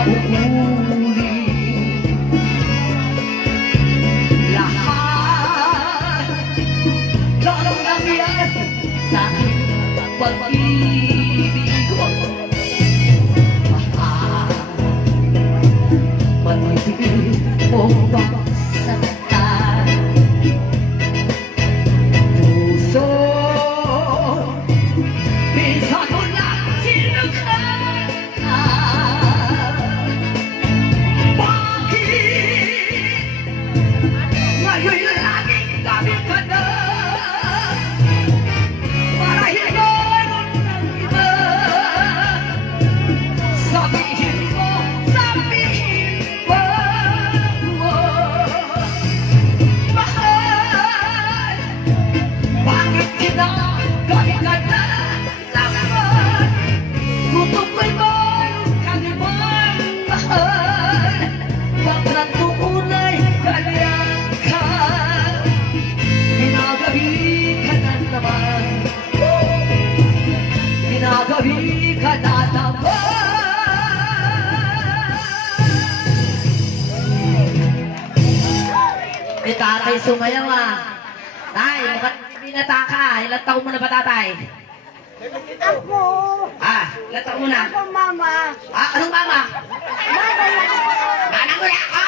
mauuli lahat ng nangyari sa pag-ibig ko. Mahal, pag-ibig mo ba saktan? Puso, minsan mo lang sinagtan. Bakit ngayon laging gabi ka na? Marahil meron ng iba. Sabihin mo mahal. Bakit kinagabi ka na naman? Tutukoy mo yung kaniman, mahal. Pag nantuunay kaliyan ka, ginagabi ka na naman. Ginagabi ka na naman. May tatay sumayaw ah. Tay, mukhang binata ka. Ilang taon mo na ba tatay? Ako. Ilang taon mo na? Ako, mama. Anong mama? Mama na ako. Manang mo na ako?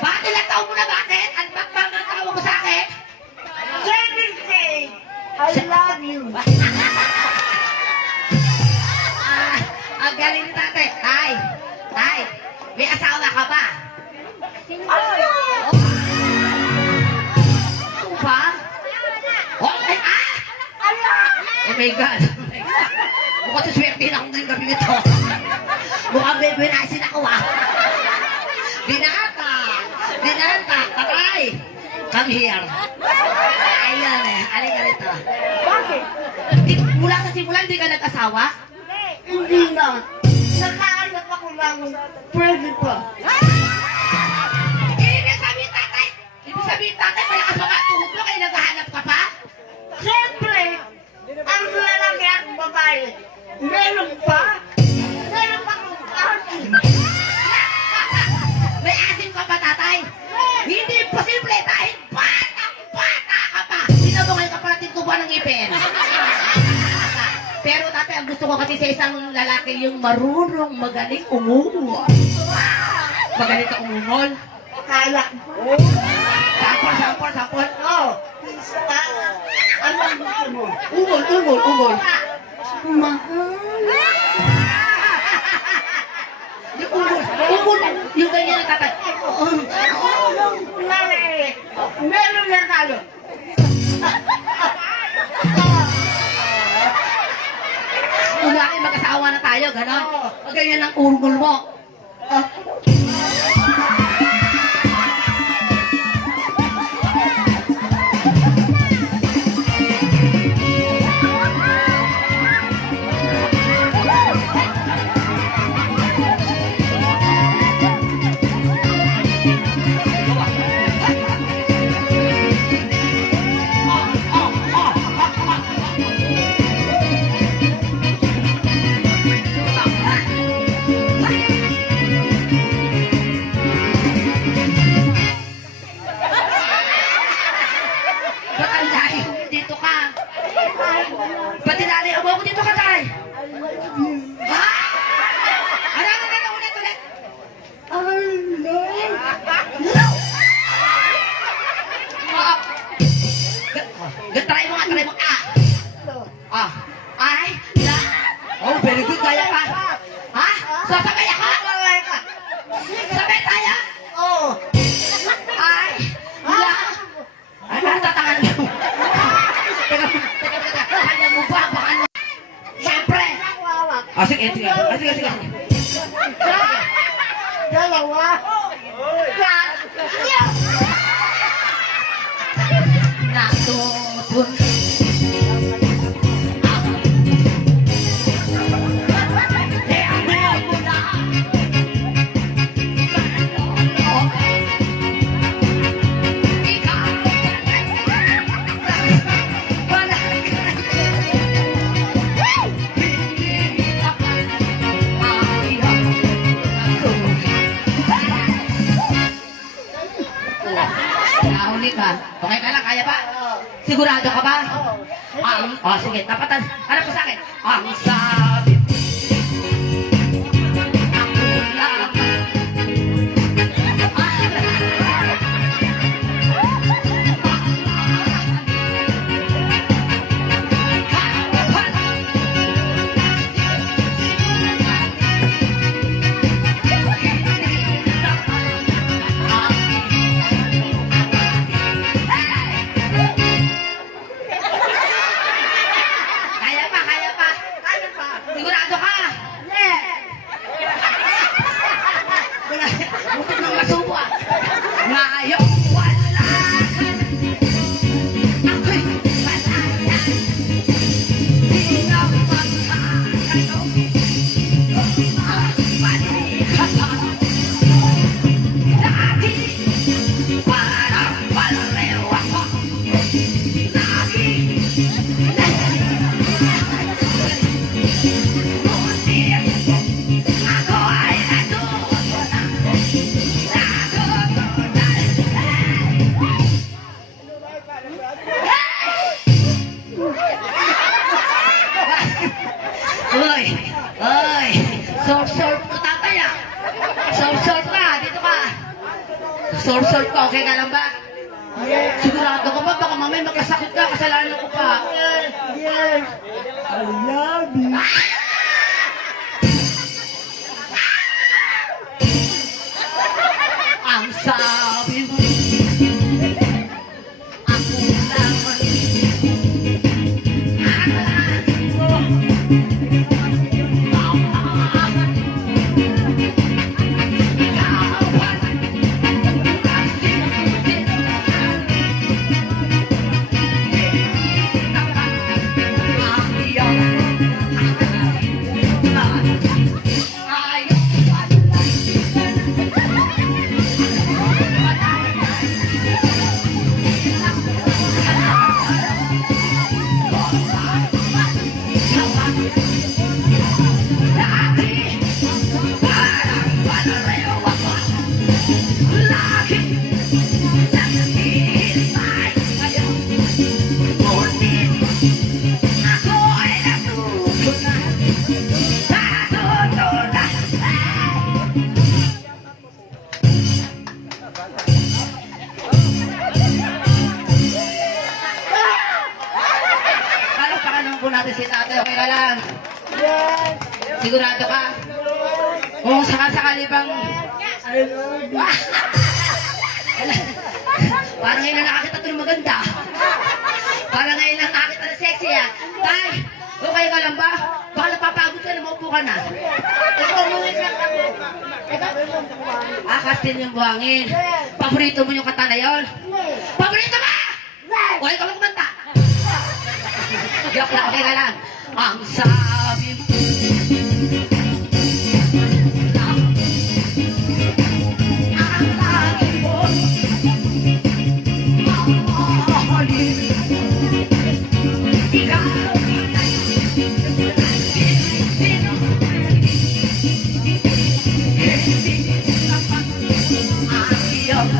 Bakit ilang taon mo na bakit? Ang bakbang ang tawag ko sa akin? 17. I love you. Ang galing ni tatay. Tay, may asawa ka ba? Ano? Ano ba? Okay, oh my God. Mukhang suswertihin akong din gabi nito. Mukhang bebinasin ako ah. Binata. Tatay. Come here. Ayan eh. Halika rito. Bakit? Mula sa simula, hindi ka nag-asawa? Hindi na. Nakahanap ako ng pwede pa. Ibig sabihin tatay, malakas mga tuhod mo, kaya naghahanap ka pa? Siyempre, ang lalaki at babae, meron pa. Meron pa kung asin. May asim ka pa tatay? Hindi posible dahil bata ka pa. Sinabungay ka pa natin tubuan ng ipin. Pero tatay, ang gusto ko kasi sa isang lalaki yung marunong magaling umungol. Magaling ka umungol? Kaya. Sampol. Oh. Ano ang gusto mo? Ungol. Mahal. Yung ungol. Yung ganyan na tatay. Meron na tayo. Kung bakit mag-asawa na tayo, gano'n? Ganyan ang ungol mo. Ba't ang lahi? Dito ka. Ba't tinali mo ako dito ka, tay? Ha? Ano ulit? Try mo. Very good, kaya ka. Ha? Sasabay ako? Sabay tayo? Oo. Natatangan mo. Teka. Kanya mo ba? Baka na. Siyempre. Sige. Dalawa. Natutun. Sigurado ka ba? Sige, tapatan. Harap ka sa akin. Ang sabi mo. Ako lang. Kaya pa, kaya pa. Ano pa? Sigurado ka? Yeah. Wala. Bukod ng masuwa. Ngayong wala ka na. Ako'y malaya. Di na magkakaroon. Mali ka pa. Lagi parang pareho ako. Lagi. Ako ay natuto na. Natuto na. Uy! Uy! Surf ko tataya! Surf ka! Dito ka! Surf ka! Okay ka lang ba? Sigurado ka ba? Baka mamay magkasakit ka. Kasalanan ko pa. Yes. I love you. Ang sabi mo ako lang natin si tatay, okay ka lang? Yes. Sigurado ka? Kung sakasakali bang... I love you. Parang ngayon na nakakita ito ng maganda. Parang ngayon na nakakita ng sexy ah. Tay, okay ka lang ba? Baka napapagod ka na, maupo ka na. Ikaw muna lang ako. Ikaw muna lang ako. Kastil yung buhangin. Paborito mo yung kanta na yun? Paborito mo! Okay ka lang kumanta. Joke lang, okay ka lang. Ang sabi mo. Ang lagi mo. Mamahalin. Ikaw ay sino. Hindi dapat ang iyong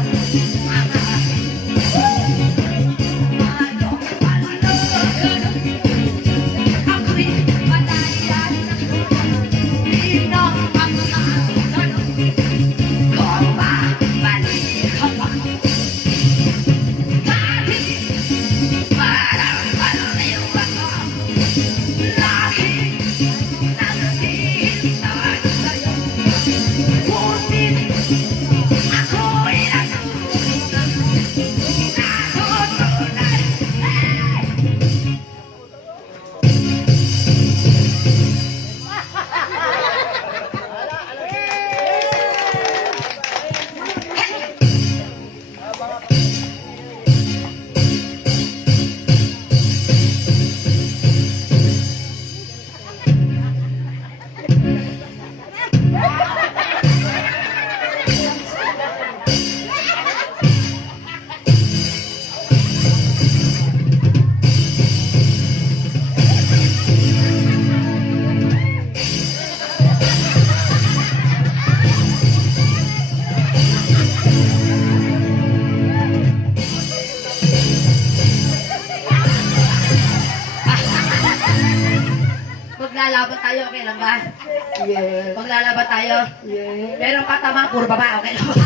Yes. Maglalaban tayo. Yes. Meron pa tama, puro baba, okay lang ba?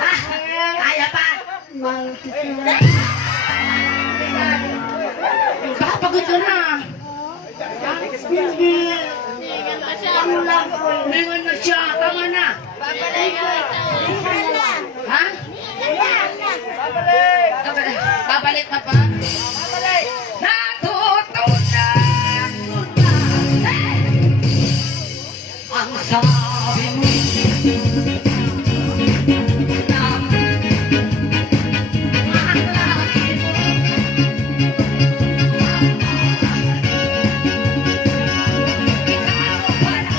Ah, kaya pa. Mahal kita. Baka pagod ka na. Hindi. Ano lang po. Lingon na siya, tama na. Ha? Babalik ka pa? Natutunan ko na ang sabi mo na ang laki mo ikaw pala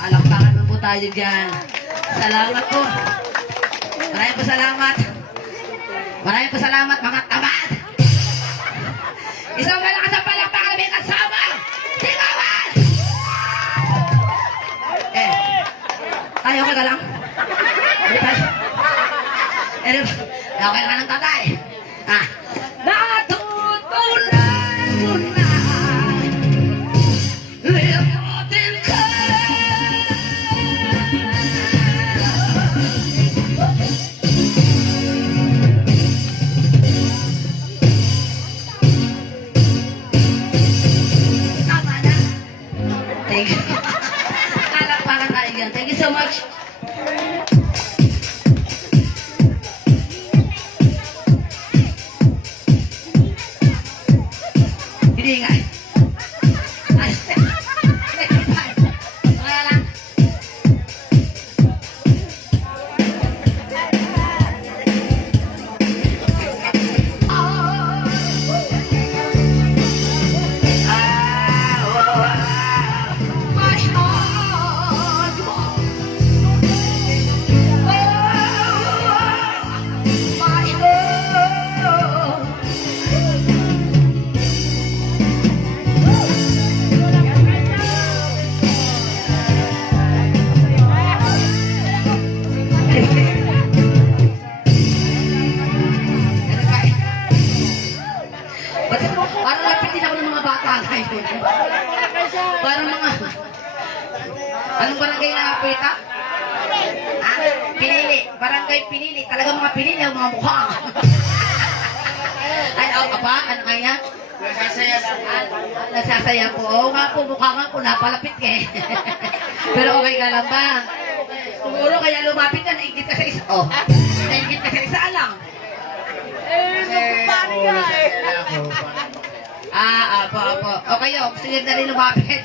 Alakpakan mo po tayo dyan. Salamat po. Maraming po salamat. Maraming po salamat mga tamad. Isang malakas ang palakpakan may kasama. Sigawan! Tayo okay ka lang? Okay ka ng tatay. Natutunan ko na limutin ka. Tama na. Thank you. Alakpakan tayo dyan. Thank you so much. Hindi nga. Kaya lang. My heart, my heart. Parang napitin ako ng mga bata ngayon. Parang mga... Anong barangay na napita? Pinili. Barangay pinili. Talaga mga pinili ang mga mukha. Ay, ako pa? Ano kaya? Nagsasaya po. Oo nga po, mukha nga po. Napalapit ka eh. Pero okay ka lang ba? Siguro kaya lumapit ka, naigit ka sa isa. Oh, naigit ka sa isa lang. Apo. O kayo, gusto nyo na rin lumapit.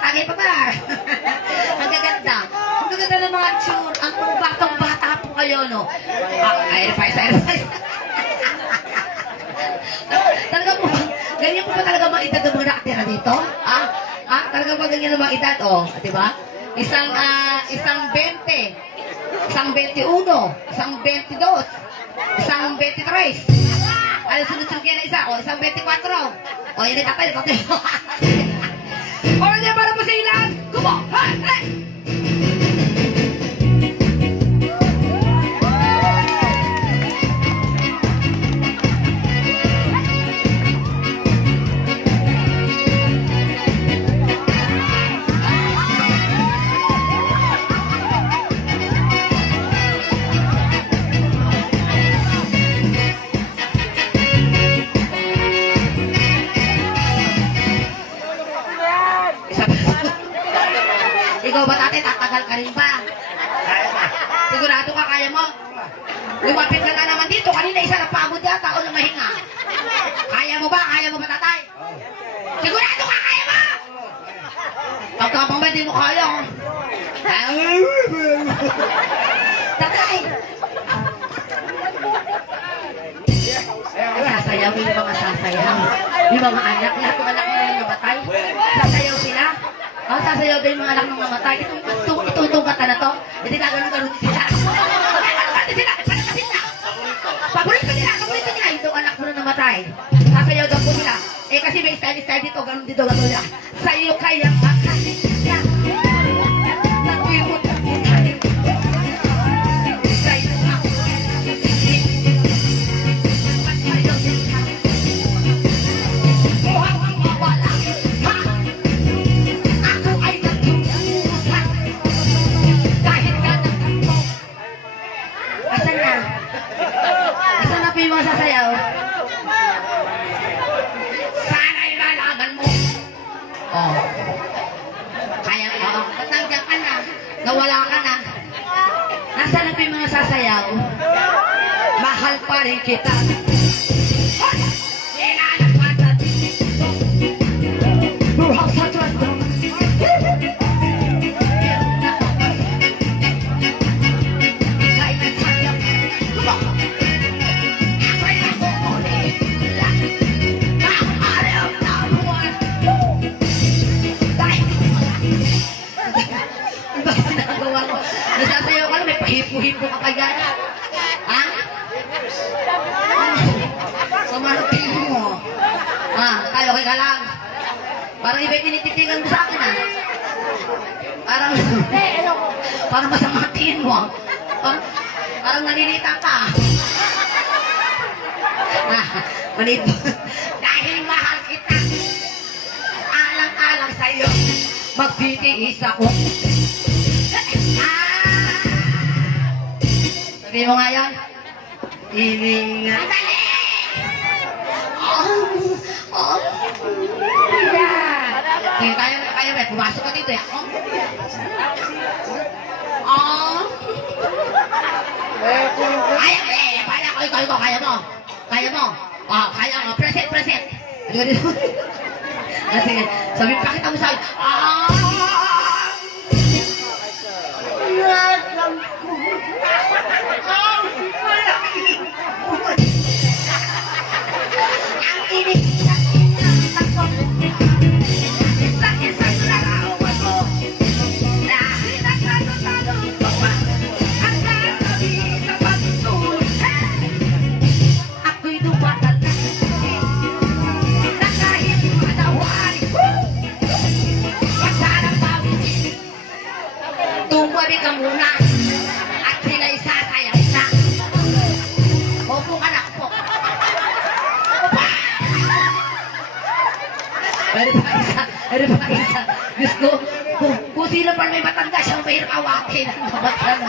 Tagay pa ba? Ang gaganda. Ang gaganda ng mga tsura. Ang batang-bata po kayo, no? Airfice. Talaga po, ganyan po ba talaga mga edad ng mga nakatira dito? Talaga ba ganyan ang mga edad? O, diba? Isang 20, isang 21, isang 22, isang 23. Ano, sunod-sunod kayo na isa? O, isang 24. O, yan ay tatay. O, yan para po sa ilan. Kumo! Hey! Ikaw ba tate, tatagal ka rin ba? Sigurado ka kaya mo? Lumapit ka na naman dito, kanina isa na pagod yata o lumahinga. Kaya mo ba? Kaya mo ba, tatay? Sigurado ka, kaya mo? Pagkapang ba, di mo kaya. Tatay! Sasayaw yung mga sasayaw. Yung mga anak, lahat ng anak nila yung namatay. Sasayaw sila. Sasayaw din yung mga anak ng namatay. Itong kanta na to. Hindi na ganun-ganun sila. Ganun-ganun sila. Paborito nila. Itong anak mo na namatay. Sasayaw daw po sila. Kasi may style dito. Ganun dito, ganun nila. Sa'yo kayang makalit niya. Nakuwi mo na mutalim. Sa'yo ako. Sa'yo sila. Mukhang mawala. Ha? Ako ay nagtutusan. Kahit ka nagtampo. Asan na? Asan na po yung mga sasayaw? Sana'y malaman mo. Oh. Kaya mo. Ba't nandiyan ka na? Nawala ka na. Nasaan na po yung mga sasayaw? Mahal pa rin kita. Hoy! Inaanap ka sa buhok sa tuwado. Kahit nasayang ako'y nakukulit. Nakakaliw na buwan. Dahil ang bakit nakagawa mo? Nasasayaw ka lang, may pahipo-hipo ka pa dyan. Ha? Samanapin mo. Tayo kay ka lang. Parang iba yung tinititigan mo sa akin, ha? Parang masama tingin mo. Parang nalilita ka. Malit mo. Dahil mahal kita. Alang-alang sa'yo. Magtitiis ako. Sabi mo nga yan. Ibig nga. Dali! Yeah. Kaya ba? Pumasok ka dito, ya? Ikaw, kaya mo. Kaya mo. Kaya mo. Present. Sige. Sabi, pakita mo sa'yo. Ang init na sakit sa larawan mo. Dahil nagkano-tano ito pa. Ang katabi sa pagtulog. Ako'y dumatal na kahit manawarin. Wag sanang pawisin. Tumabi ka muna. At sila'y sasayaw na. Opo ka na, opo. Ano pa isa? Diyos ko, kung sino pa may matanda siyang mahirap awakin ang namatay.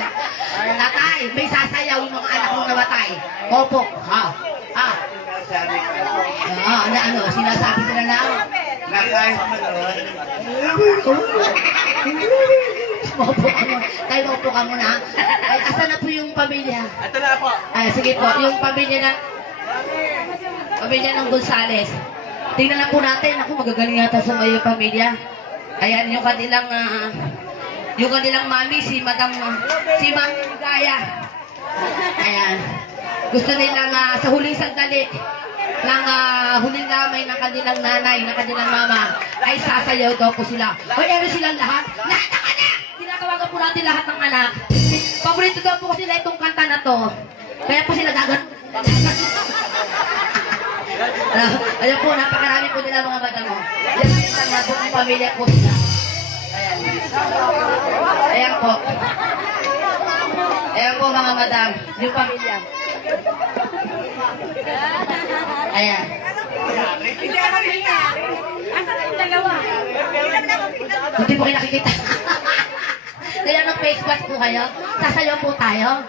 Tatay, may sasayaw yung mga anak mong namatay. Opo, sinasabi nila na. Opo ka muna. Ay, asan na po yung pamilya? Ito na po. Sige po, yung pamilya ng Gonzales. Tingnan lang po natin. Ako, magagaling yata sa may pamilya. Ayan, yung kanilang mami, si Ma'am Gaya. Ayan. Gusto nilang sa huling sandali ng huling lamay ng kanilang nanay, ng kanilang mama, ay sasayaw daw po sila. O, ano silang lahat? Lahat ng anak! Tinatawagan po natin lahat ng anak. Paborito daw po sila itong kanta na to. Kaya po sila gagan. Ayan po, napakarami po nila mga madam mo. Yan ang isang buong pamilya po sila. Ayan. Ayan po. Ayan po mga madam, yung pamilya. Ayan. Hindi po kayo nakikita. Kaya nung face wash po kayo, sasayaw po tayo.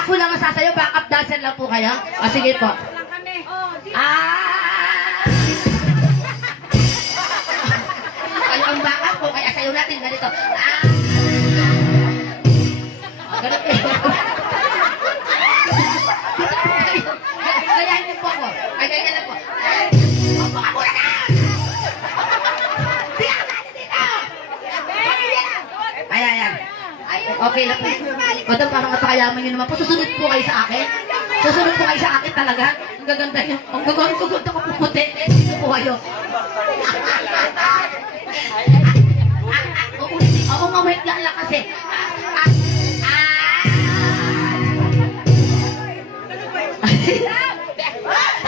Ako lang ang sasayaw, backup dancer lang po kayo. O sige po. Ay, ang backup po, kaya sayaw natin ganito. Ganito. Kaya hindi po ako. Okay lang po. Madam, parang napakayaman nyo naman po. Susunod po kayo sa akin. Susunod po kayo sa akin talaga. Ang gaganda nyo. Ang gaganda ko po puti. Dito po kayo. Oo, mamahit lang kasi.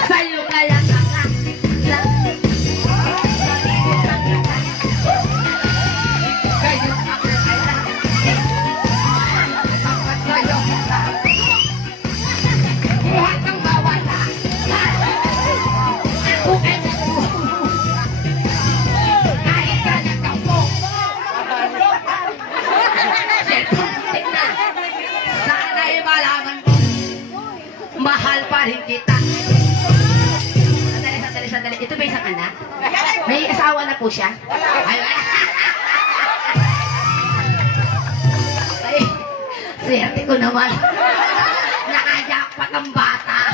Sa'yo kaya ka. Sana'y malaman mo, mahal pa rin kita. Sandali. Ito ba isang anak? May asawa na po siya? Ay, swerte ko naman. Nakajakpat ang bata.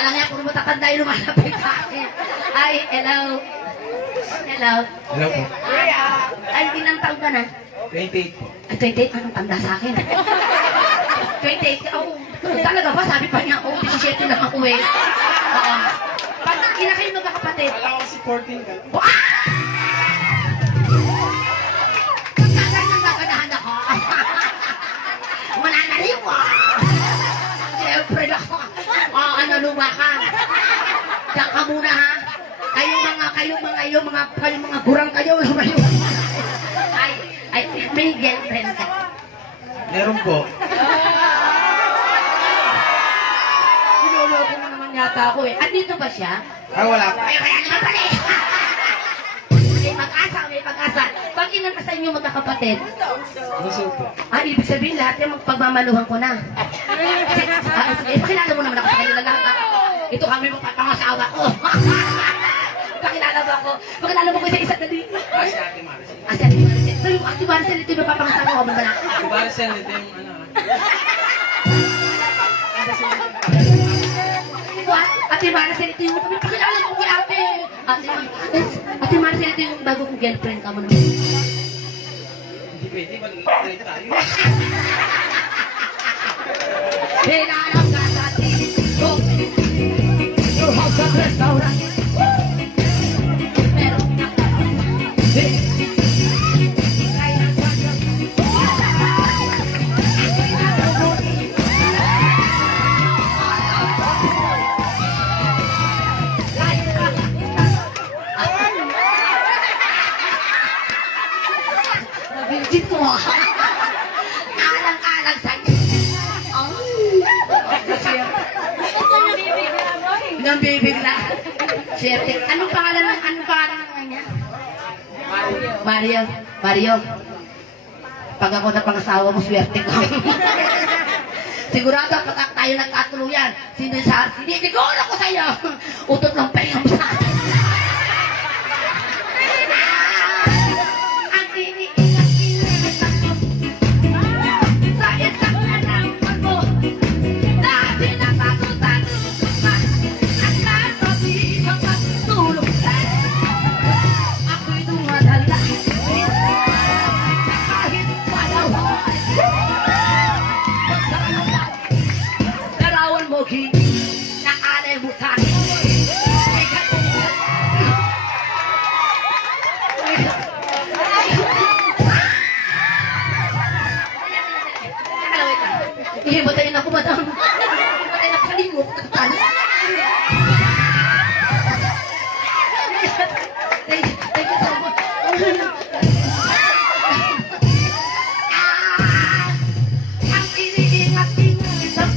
Alam niya, puro matatanda yung lumalapit sa akin. Ay, hello. Hello. Hello po. Ay, ilang taon ka na? 28 po. Ay, 28, anong tanda sa akin? 28, oh, talaga ba? Sabi pa niya, oh, 17 lang ako eh. Oo. Paano, ina kayo magkakapatid? Wala ko si 14 ka. Nagaganahan ako. Wala na rin mo. Siyempre ako. Ano luma ka? Diyan ka muna ha. Kayong mga gurang kayo. Ay, may girlfriend ka. Meron po. Niloloko mo naman yata ako eh. At dito ba siya? Wala po. Ay, kaya naman pala eh. May pag-asa. Pag ilan ka sa inyo magkakapatid? Gusto po. Ibig sabihin lahat yung magpagmamaluhan ko na. Sige, pakilala mo naman ako sa kanila lahat. Ito kami magpapangasawa ko. Pakilala ba ako? Pakilala mo ko sa isa dali. Si Ate Maricel. Si Ate Maricel. So yung Ate Maricel, ito yung mapapangasawa ko ba na? Si Maricel, ito yung ano. What? Ate Maricel, ito yung pakilala mo kay ate. Ate Maricel, ito yung bago kong girlfriend ka mo naman. Hindi pwede, mag-i-trade tayo. Hinahanap ka sa TV. Your house at restaurant. Meron ka. Kaya sa'yo. Nabinjit mo. Alang-alang sa'yo. Nang bibigla. Swerte. Anong pangalan ng kanya? Mario. Pag ako na pangasawa mo, swerte ko. Sigurado pag tayo nagkatuluyan, sinisiguro ko sa'yo. Utot ng pahinga mo sa akin. Ang iniingat mo sa isang alaman mo na pinapatutan ka. At katabi sa pagtulog ako'y dumadala sa kahit panahon. Larawan mo gini na alay mo sa akin. May katulad. Ihimatayin ako, madam. Ihimatayin ako sa linggo. Thank you so much. Ang iniingat-ingat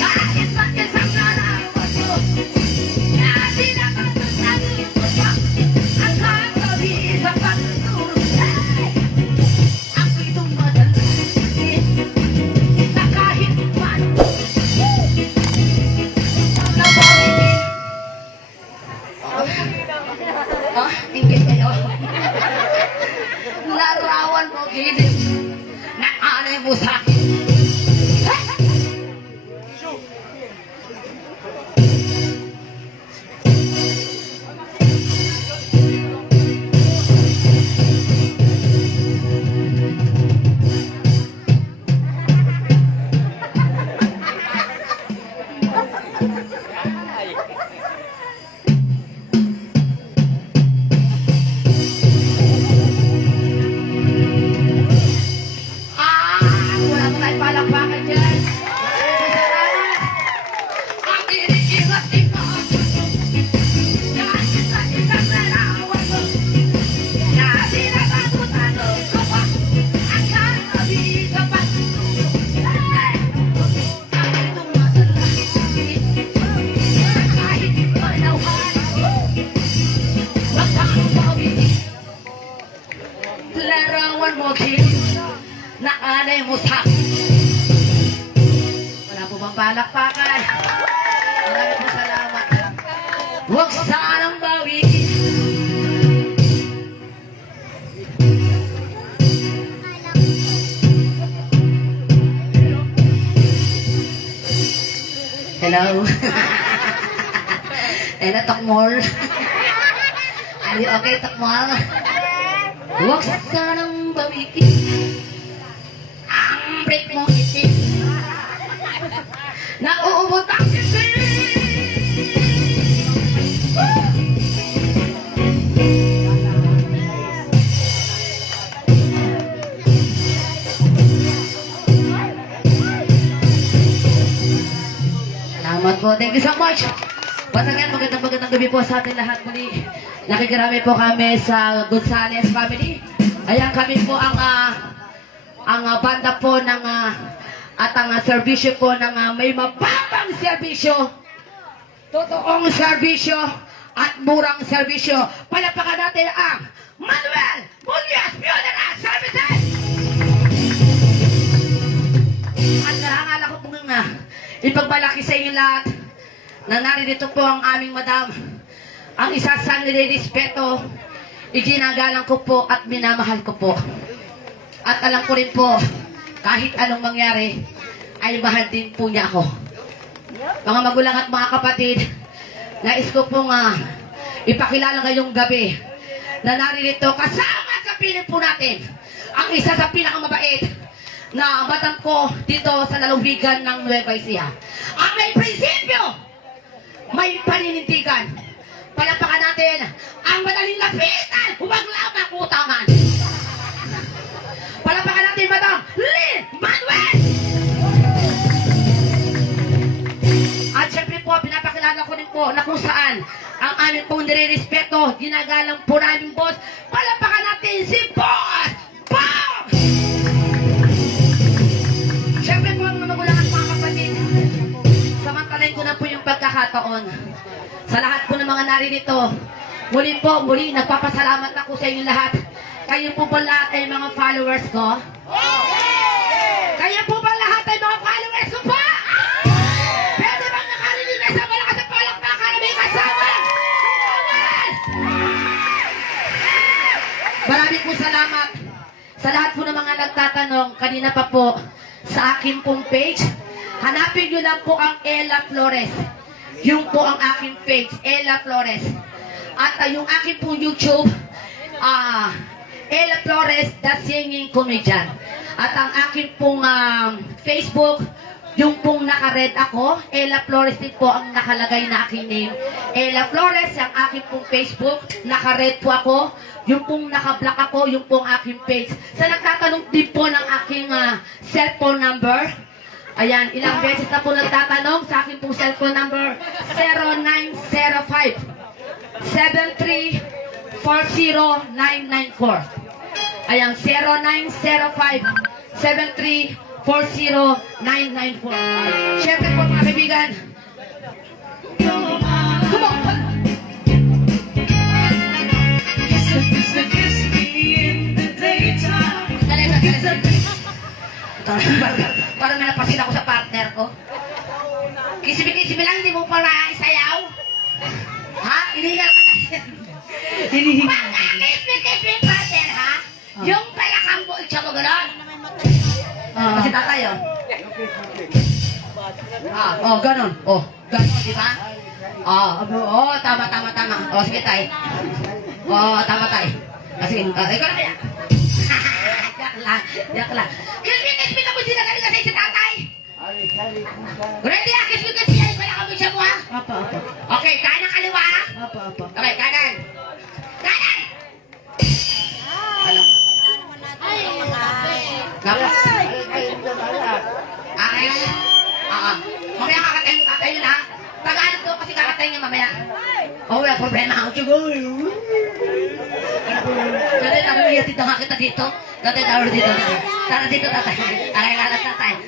kahit sa isang narawan mo na dinakatutan mo pa at katabi sa pagtulog ako'y dumadala na kahit paano tingin kayo. Larawan mo gini na alay mo sa akin. naman mo, Kim. Naanay mo sa... Wala po bang palakpakan? Maraming po salamat. Huwag sanang bawiin. Hello? Hello, Tokmol? Are you okay, Tokmol? Huwag sanang bawiin ang break mo itin. Nauubot ang itin. Salamat po. Thank you so much. Once again, magandang gabi po sa ating lahat muli. Nakikarami po kami sa Gonzales family. Ayan, kami po ang banda po ng at ang serbisyo po ng may mababang serbisyo. Totoong serbisyo at murang serbisyo. Palapakan natin ang Manuel Muñoz Funeral Services! At nangangala ko po nga ipagmalaki sa inyo lahat na naririto po ang aming madam. Ang isa sa nilirespeto, iginagalang ko po at minamahal ko po. At alam ko rin po, kahit anong mangyari, ay mahal din po niya ako. Mga magulang at mga kapatid, nais ko pong ipakilala ngayong gabi na naririto kasama sa piling po natin ang isa sa pinakamabait na batang ko dito sa lalawigan ng Nueva Ecija. Ang may prinsipyo, may paninindigan. Palapakan natin ang madaling lapitan, huwag lamang utangan. Palapakan natin, Madam Lynn Manuel! At syempre po, pinapakilala ko rin po na kung saan ang aming pong nire-respeto, ginagalang po namin boss. Palapakan natin si Boss Bob! Syempre po, mga magulang at mga kapatid, samantalain ko na po yung pagkakataon. Sa lahat po ng mga naririto, muli nagpapasalamat ako sa inyo lahat. Kayo po ba lahat ay mga followers ko? Kayo po ba lahat ay mga followers ko pa? Pwede bang nakarinig na sa malakas at palakpakan na may kasama? Maraming po salamat sa lahat po ng mga nagtatanong kanina pa po sa akin pong page. Hanapin nyo lang po ang Ella Flores. Yung po ang aking page, Ella Flores. At yung aking pong YouTube, Ella Flores, The Singing Comedian. At ang aking pong Facebook, yung pong naka-red ako, Ella Flores din po ang nakalagay na aking name. Ella Flores, ang aking pong Facebook, naka-red po ako. Yung pong naka-black ako, yung pong aking page. Sa nagtatanong din po ng aking cellphone number, ayan, ilang beses na po nagtatanong sa akin pong cellphone number, 0905-7340994. Ayan, 0905-7340994. Siyempre po mga kaibigan, kumokpa! Parang may napasin ako sa partner ko. Kisimi-kisimi lang, hindi mo pa naisayaw. Ha? Hinihingal ka na. Hinihingal. Kisimi-kisimi partner, ha? Yung palakang mo, itsa mo gano'n. Kasi tatayo. Gano'n. Gano'n, di ba? Tama. Sige tayo. Tama tayo. Sige, ikaw na kaya. Yak lang. Kismi ka mo din na galing kasi si tatay. Ready ha? Kismi ay pala kami siya mo ha? Apa. Okay, kanan kaliwa ha? Apa. Okay, kanan. Kanan! Alam. Mamaya kakatay mo tatay yun ha? Tagalog daw kasi kakatay niya mamaya. Wala problema ako. Tatay, ihatid na nga kita dito. Tatay, dito. Tara dito, tatay. Aray nga lang, tatay.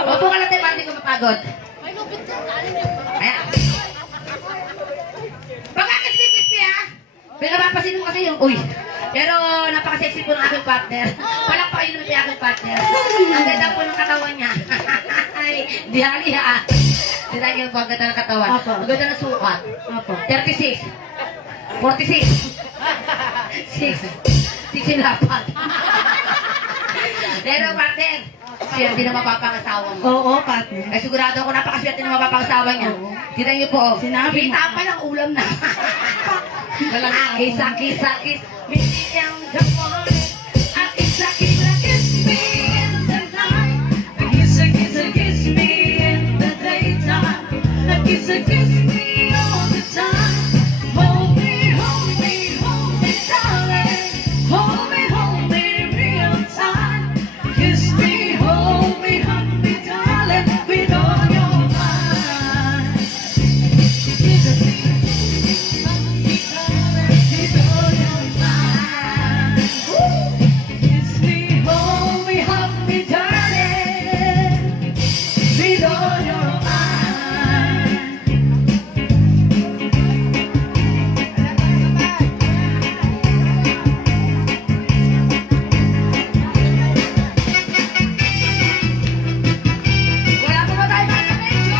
Opo ka lang tayo para di ko mapagod. Ayan. Pagkakasli-kisli ha? Pinapapagod. Papansin mo kasi yung, uy. Pero napaka-sexy po ng aking partner. Palakpakin naman yung aking partner. Ang ganda po ng katawan niya. Ay, di hali ha. Di hali po, ang ganda ng katawan. Apo. Ang ganda ng sukat. Opo. 36. 46. 6 yung lapat. Pero partner, swerte na mapapangasawa mo. Oo, partner. Ay sigurado ako napakaswerte na mapapangasawa niya. Oo. Tignan niyo po. Sinabi mo. Kita pa lang ulam na. Kiss, kiss, kiss. Meet in the morning. Kiss, kiss, kiss me in the night. Kiss, kiss, kiss me in the daytime. Kiss, kiss me all the time. Hold me, hold me, hold me, darling. Hold me real time. Kiss me, hold me, darling, with all your might. Kiss me, hold me, darling, with all your might. Kiss me, hold me, darling, with all your might. Wala pa ba tayo mga medyo?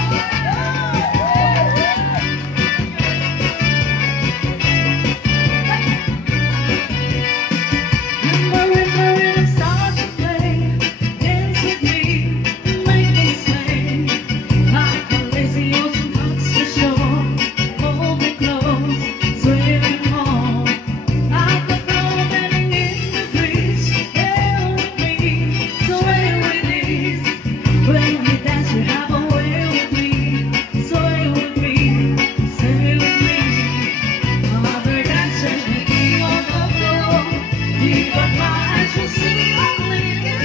When we dance, you have a way with me. Sway with me, stay with me. Other dancers may be on the floor, but my eyes will see only you.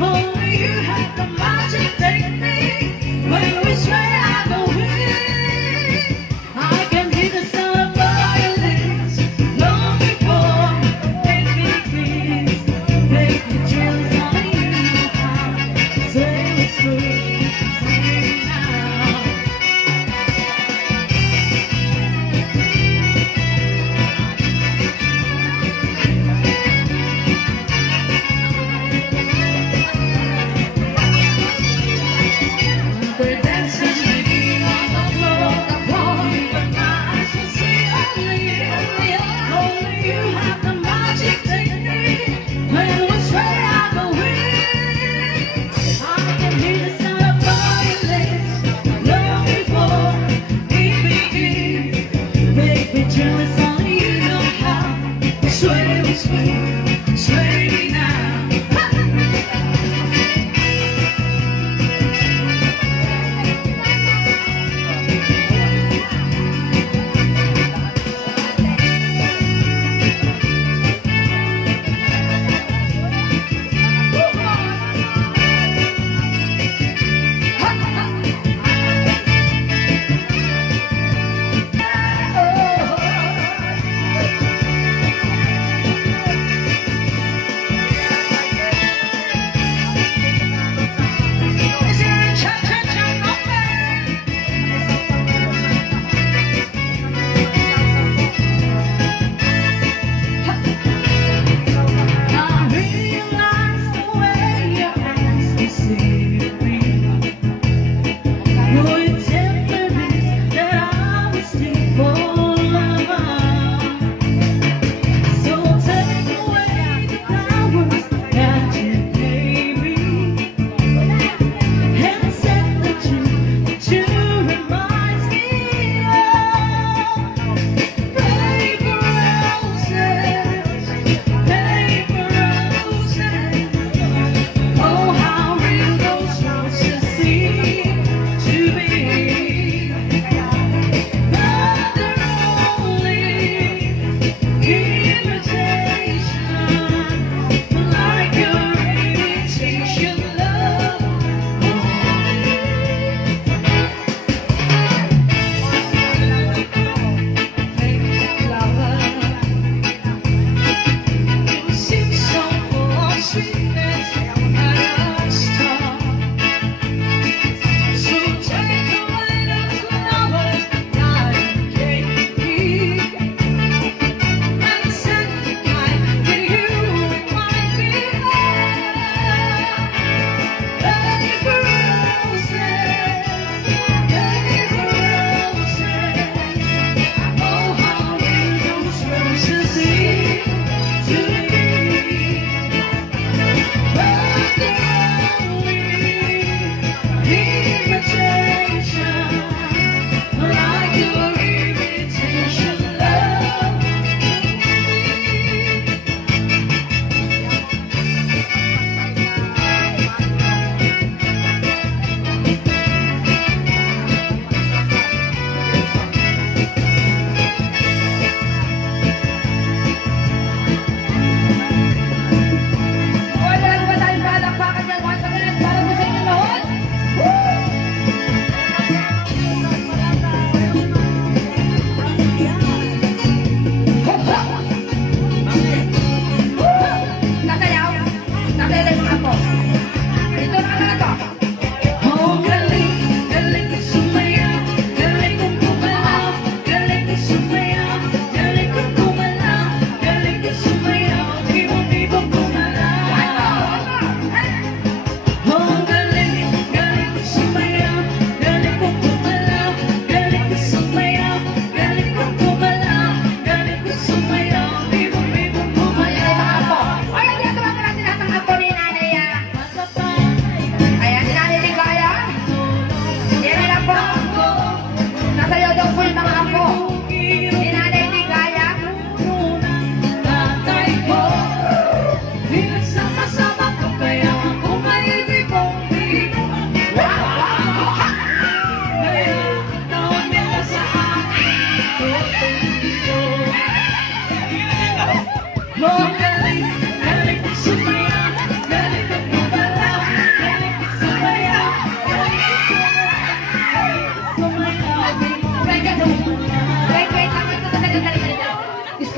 Only you have the magic technique. When we sway, I go weak. I can hear the sound of violins long before they begin. Make me jealous on you. Say it's true, say now. The dancers may be on the floor, but my eyes will see only you. Only you have the magic technique. When we sway, I go weak. I can hear the sound of violins long before it begins. Make me jealous, only you know how. Sway me, sway me now.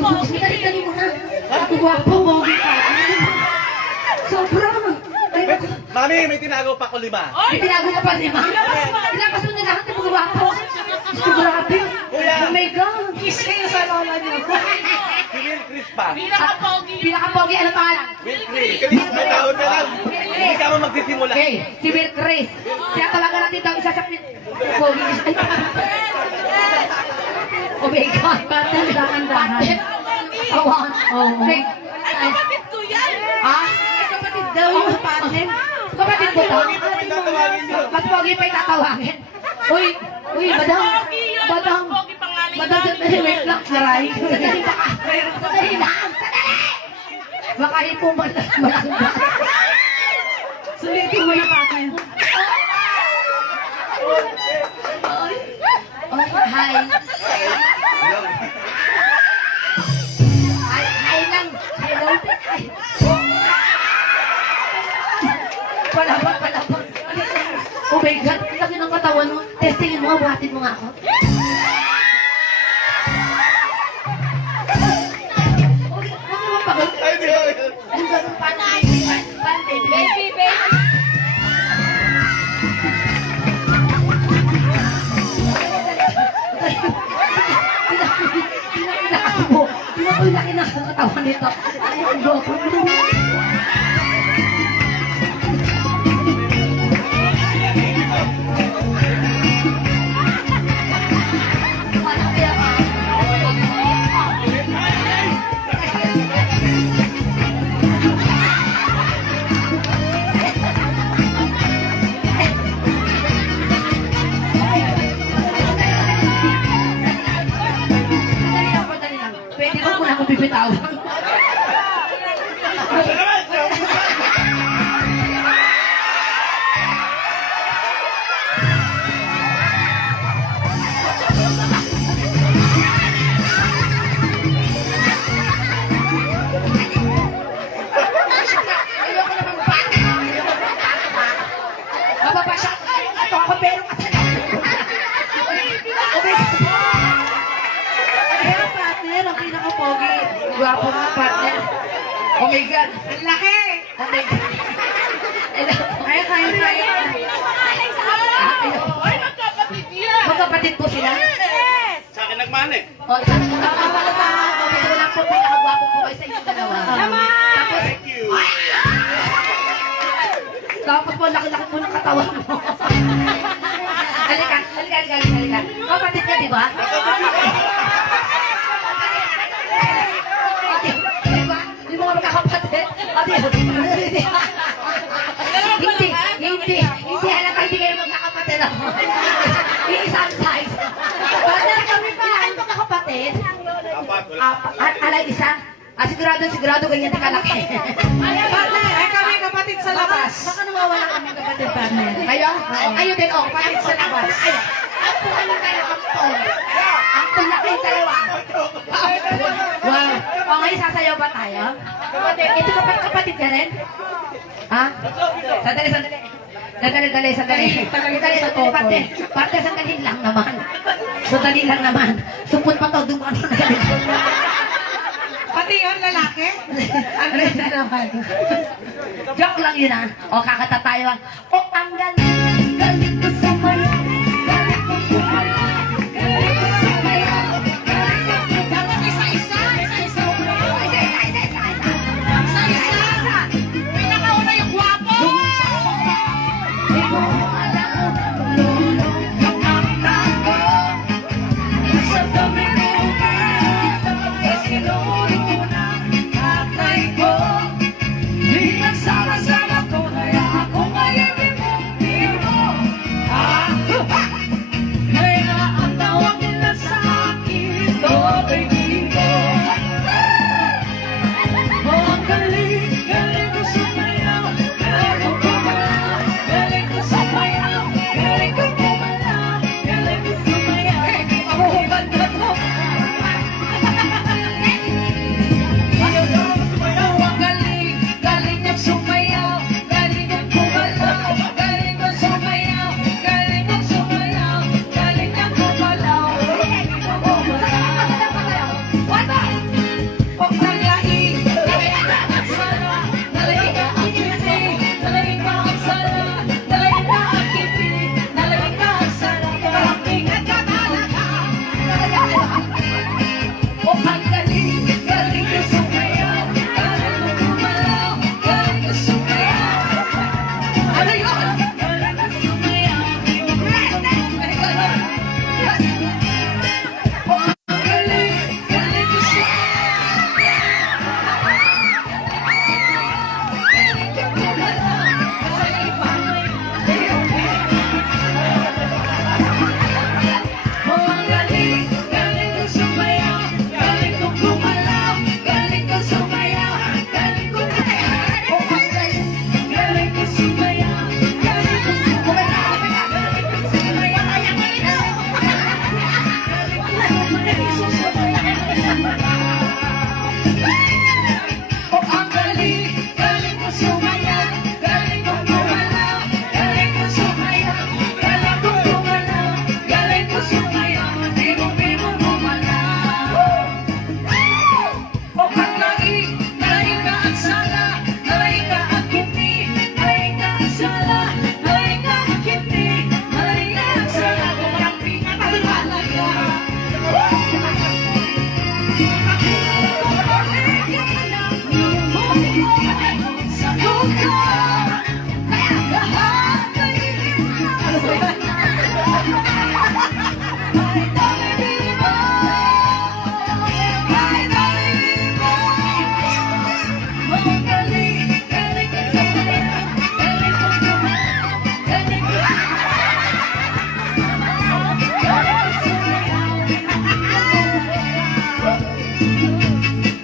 Dali mo na. Ang gwapo, pogi pa. Sobrang. Ay, naku. Mami, may tinago pa ko 5. May tinago ka pa, di ba? Ilabas mo na lahat ng mga gwapo. Gusto, grabe. Kuya. Oh my God. Kiss kayo sa lola niyo. Si Will Chris pa. Pinaka-pogi, ano pangalan? Will Chris. May tawag ka lang. Hindi ka mo magsisimula. Okay, si Will Chris. Tinatawagan natin daw isa sa pogi. Ay, oh my God. Partner, dahan-dahan. Awan. Oh. Okay. Kapatid ko yan! Ah? Ay, kapatid daw yung partner. Kapatid ko to? Ba't pogi pa itatawagin? Uy, madam. Madam. Madam, sandali, wait lang. Saray. Sandali lang. Baka hipuman na malanda. Sulitin mo yung partner. Hi. Hi lang. Hello. Palabang. Oh my God, ang laki ng katawan mo. Testingin mo, buhatin mo nga ako. Huwag mo pagod. Ay, di ba? Yung ganun, paano baby? Laki na ang katawan nito. Ay, ang loko. Pwede ba kung ako bibitawan? Ayoko naman bata. Mababasa. Ito ako pero kasalanan. Pero partner, ang pinaka-pogi. Gwapo mga partner. Oh my God. Ang laki. Oh my God. Ay, kaya. Ay, magkapatid yan! Magkapatid po sila? Sa akin nagmana eh. O, ito lang po, pinakagwapo po kayo sa inyong dalawa. Tapos, Thank you. tapos po, laki-laki po ng katawan mo. Halika. Kapatid ka, di ba? Di mo ka magkakapatid? Hindi halata, hindi kayo magkakapatid ako. Iisang size. Partner kami pa. Ilan po kakapatid? Apat, wala. Alay isa? Sigurado ganyan ka laki. Partner, ay kami kapatid sa labas. Baka nawawala kami kapatid, partner. Kayo? Kayo din, oh. Kapatid sa labas. Ay, ampun kami kayo, ampun. Ampun na kayo dalawa. Wow. O, ngayon sasayaw ba tayo? Ito kapatid ka rin? Ha? Sandali. Parte, sandali lang naman. Supot pa to, dumano na galit. Pati yung lalaki? Ano na naman? Joke lang yun ah. O, kakata tayo ah. O, ang galing ko sa maya. Galing ko kumaya. Galing ko sa maya. Galing ko kumaya. Isa-isa. Pinakauna yung gwapo! Ikaw alam mo, lulong ang tago. Sa dami ng ganito, isinuro ng tatay ko. Di nagsama-sama ko, kaya ako ngayon di mo.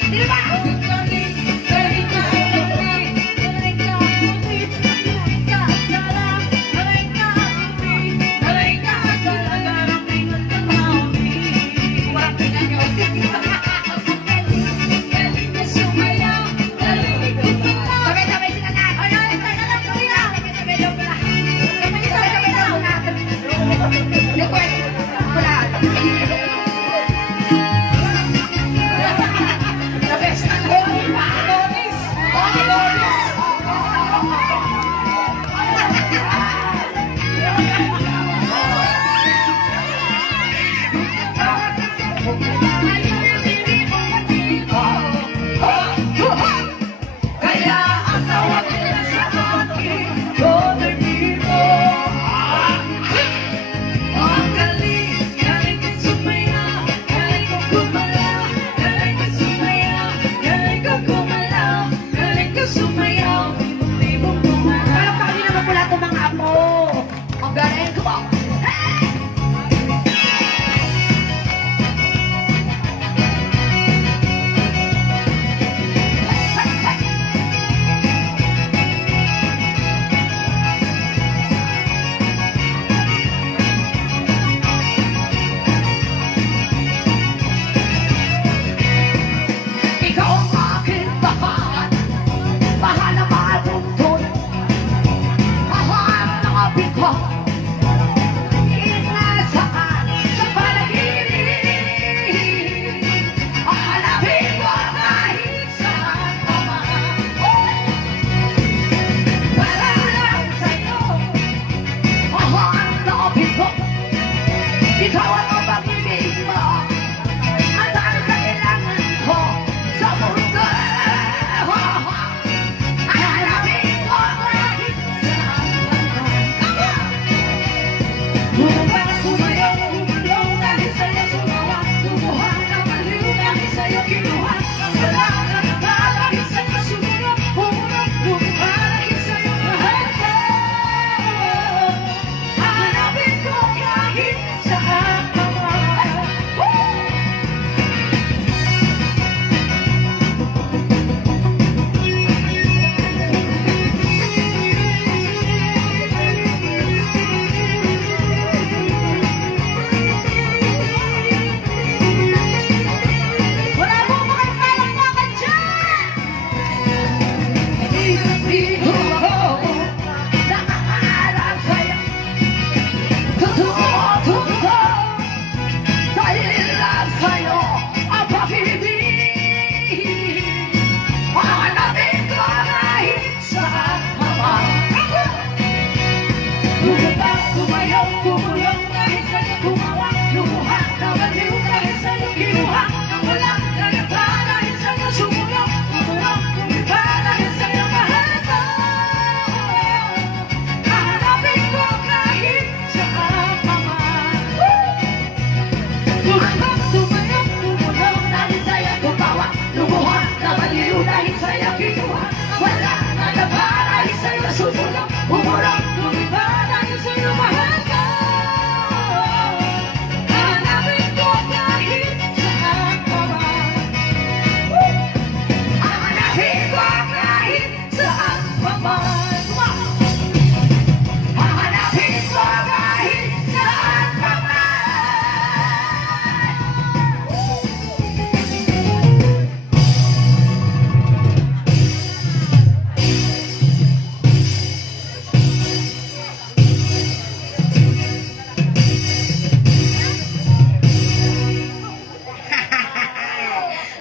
Di ba? Sabay-sabay sila na. Sabay-sabay daw na. Request. Wala. The best na ko. Lonis. Kaya ang tawag nila sa akin, other people. Ang galing, galing ka sumayaw, galing ka gumalaw, galing ka sumayaw, galing ka gumalaw, galing ka sumayaw, hindi mo gumalaw. Parang kami naman pula itong mga apo. Ang galing ko. Ikaw ang aking bahan, bahan na matuntun. Bahan na kapit ko, inasaan sa panaginip. Hanapin mo kahit saan ka man. Para lang sa'yo, bahan na kapit ko. Ikaw ang pag-ibig mo. Ang dami kailangan ko sa mundo. Hanapin ko kahit saan. Bumaba, tumayo, umulong dahil sa'yo sumawa. Lumuha na maliw dahil sa'yo kinuha. Wala na naba dahil sa'yo sumunod. Umulong, lumuha dahil sa'yo mahal ko. Hanapin ko kahit saan ka man. Wala mo makipalakpakan dyan! Hindi ako nakakarap sa'yo. Totoo dahil lang sa'yo ang pag-ibig. Hanapin ko kahit saan ka man. Bumaba, tumayo, bumulong dahil sa'yo gumawa. Lumuha na baliw dahil sa'yo kinuha. Nang wala na nagpa dahil sa'yo sumunod. Umulong, lumipa dahil sa'yo mahal ko. Hanapin ko kahit saan ka man. Bumaba, tumayo, bumulong dahil sa'yo gumawa. Lumuha na baliw dahil sa'yo kinuha. Nang wala na nagpa dahil sa'yo sumunod. Umulong, lumipa dahil sa'yo mahal ko. Hanapin ko kahit saan ka man. Hanapin ko kahit saan ka man. Hanapin ko kahit saan ka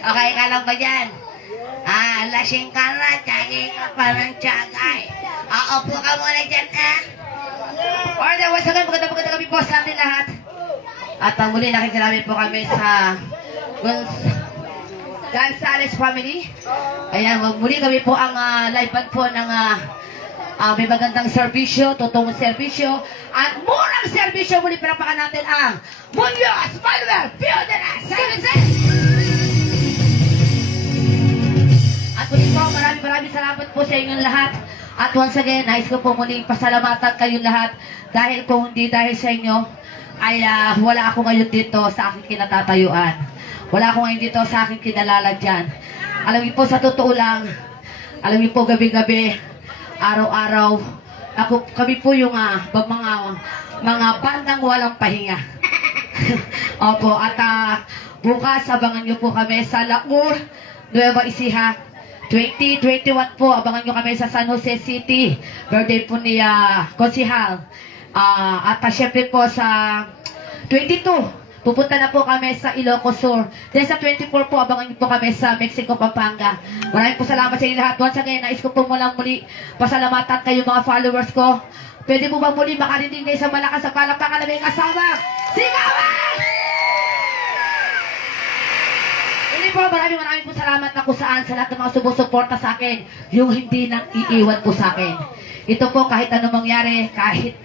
Okay ka lang ba dyan? Lasing ka na, tiyagay ka pa ng tiyagay. Upo ka muna dyan, Alright, once again, magandang gabi po sa atin lahat. At muli nakikiramay po kami sa Gonzales family. Ayan, muli kami po ang live band po ng may magandang serbisyo, totoong serbisyo, at murang serbisyo. Muli pinapakan natin ang Munoz Manuel Fioderas Services! At muli po, maraming salamat po sa inyong lahat. At once again, nais ko po muling pasalamatan kayong lahat dahil kung hindi dahil sa inyo, ay wala ako ngayon dito sa aking kinatatayuan. Wala ko ngayon dito sa aking kinalala dyan. Alam niyo po, sa totoo lang, alam niyo po, gabi-gabi, araw-araw, kami po yung mga bandang walang pahinga. Opo, at bukas, abangan niyo po kami sa Laur, Nueva Ecija. 2021 po, abangan nyo kami sa San Jose City. Birthday po ni Konsihal. At syempre po sa 22, pupunta na po kami sa Ilocos Sur. Then sa 24 po, abangan nyo po kami sa Mexico, Pampanga. Maraming po salamat sa inyo lahat. Once again, nais ko po muli pasalamatan kayo mga followers ko. Pwede po ba muli makarinig kayo sa malakas sa palakpakan na may kasama? Sigawan! Hindi po, maraming po salamat na kung saan sa lahat ng mga sumusuporta sa akin, yung hindi nang iiwan po sa akin. Ito po, kahit anong mangyari, kahit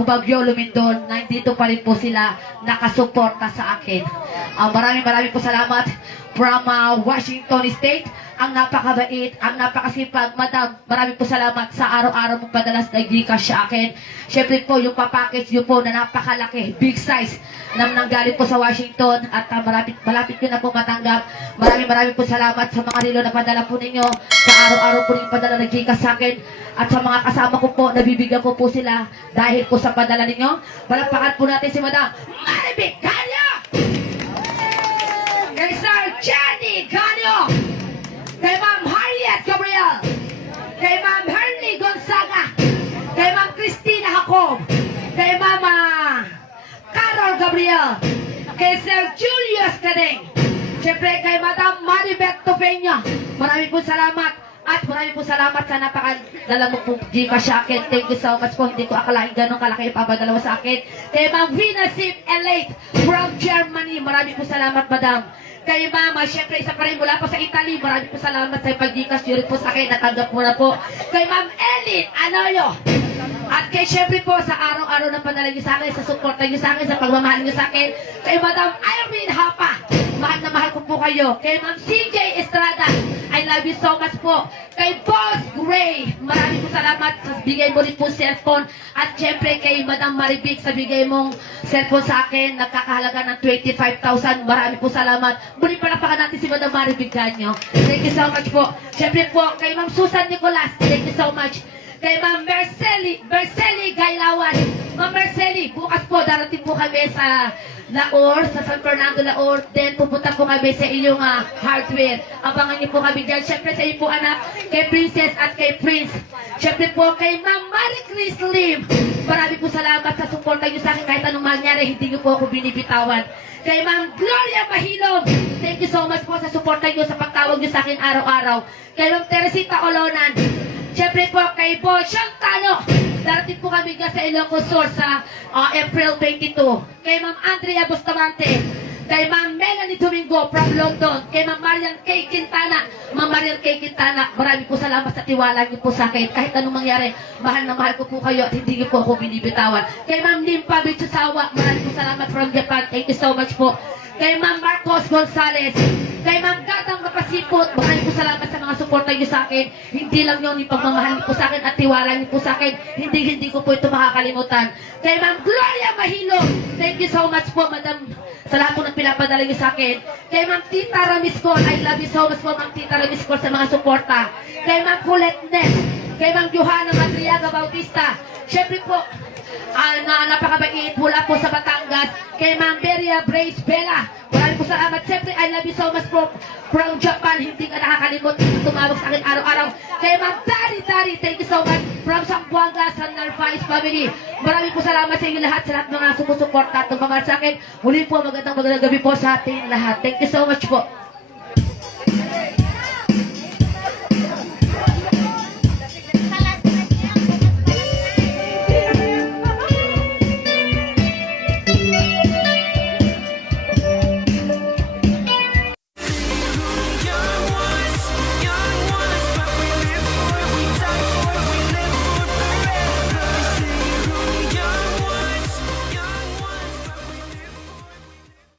bumagyo, lumindol, nandito pa rin po sila nakasuporta sa akin. Maraming po salamat from Washington State. Ang napakabait, ang napakasipag. Madam, maraming po salamat sa araw-araw mong padalas na Gcash sa akin. Siyempre po, yung papackage nyo po na napakalaki, big size, na nanggaling po sa Washington at malapit ko na po matanggap. Maraming po salamat sa mga relo na padala po ninyo, sa araw-araw po yung padala ng Gcash sa akin, at sa mga kasama ko po, nabibigyan ko po sila dahil po sa padala ninyo. Palakpakan po natin si Madam Maribik Canyo! Kay Sir Jenny Canyo! Kay Ma'am Harriet Gabriel! Kay Ma'am Herly Gonzaga! Kay Ma'am Christina Jacob! Kay Mama Carol Gabriel! Kay Sir Julius Kadeng! Siyempre kay Madam Maribet Tofeña! Maraming po salamat! At maraming po salamat sa napakadala mo po Gcash sa akin. Thank you so much po. Hindi ko akalain ganun kalaki ipapadala mo sa akin. Kay Ma'am Vinasip Elate from Germany. Maraming po salamat, Madam. Kay Mama, syempre isa pa rin mula po sa Italy. Maraming po salamat sa pag-Gcash nyo rin po sa akin. Natanggap mo na po. Kay Ma'am Elin Anoyo. At kay syempre po sa araw-araw na padala nyo sa akin, sa support nyo sa akin, sa pagmamahal nyo sa akin. Kay Madam Irene Hapa. Mahal na mahal ko po kayo. Kay Ma'am CJ Estrada. I love you so much po. Kay Boss Gray, maraming po salamat sa bigay mo rin po cellphone. At syempre kay Madam Maribik sa bigay mong cellphone sa akin, nagkakahalaga ng 25,000. Maraming po salamat. Muli palapakan natin si Madam Maribik Canyo. Thank you so much po. Syempre po kay Ma'am Susan Nicolas, thank you so much. Kay Ma'am Mercely Gailawan. Ma'am Mercely, bukas po darating po kami sa Laur, sa San Fernando Laur. Then pupunta po kami sa iyong hardware. Abangan niyo po kami dyan. Siyempre sa iyo po anak, kay Princess at kay Prince. Siyempre po kay Ma'am Marie Chris Lim. Maraming po salamat sa suporta niyo sa akin kahit anong mangyari. Hindi niyo po ako binibitawan. Kay Ma'am Gloria Mahilog, thank you so much po sa suporta niyo sa pagtawag niyo sa akin araw-araw. Kay Ma'am Teresita Olonan. Siyempre po kay Boy Shantano. Darating po kami sa Ilocos Sur sa April 22. Kay Ma'am Andrea Bustamante. Kay Ma'am Melanie Domingo from London. Kay Ma'am Marian K. Quintana. Ma'am Marian K. Quintana, maraming po salamat sa tiwala niyo po sa akin. Kahit anong mangyari, mahal na mahal ko po kayo at hindi niyo po ako binibitawan. Kay Ma'am Limpa Bitsusawa, maraming po salamat from Japan. Thank you so much po. Kay Ma'am Marcos Gonzales. Kay Ma'am Gatang Kapasipot, maraming po salamat sa mga suporta niyo sa akin. Hindi lang yun yung pagmamahal niyo po sa akin at tiwala niyo po sa akin. Hindi ko po ito makakalimutan. Kay Ma'am Gloria Mahilo, thank you so much po, Madam, sa lahat po ng pinapadala niyo sa akin. Kay Ma'am Tita Ramiscol, I love you so much po, Ma'am Tita Ramiscol, sa mga suporta. Kay Ma'am Colette Ness. Kay Ma'am Johanna Madriaga Bautista. Siyempre po, napakabait mula po sa Batangas. Kay Ma'am Beria Brace Bella, maraming po salamat. Siyempre, I love you so much po from Japan. Hindi ka nakakalimot tumawag sa akin araw-araw. Kay Ma'am Dari, thank you so much from Sambuanga, San Narvaez family. Maraming po salamat sa inyo lahat, sa lahat mga sumusuporta at tumamahal sa akin. Muli po, magandang gabi po sa ating lahat. Thank you so much po.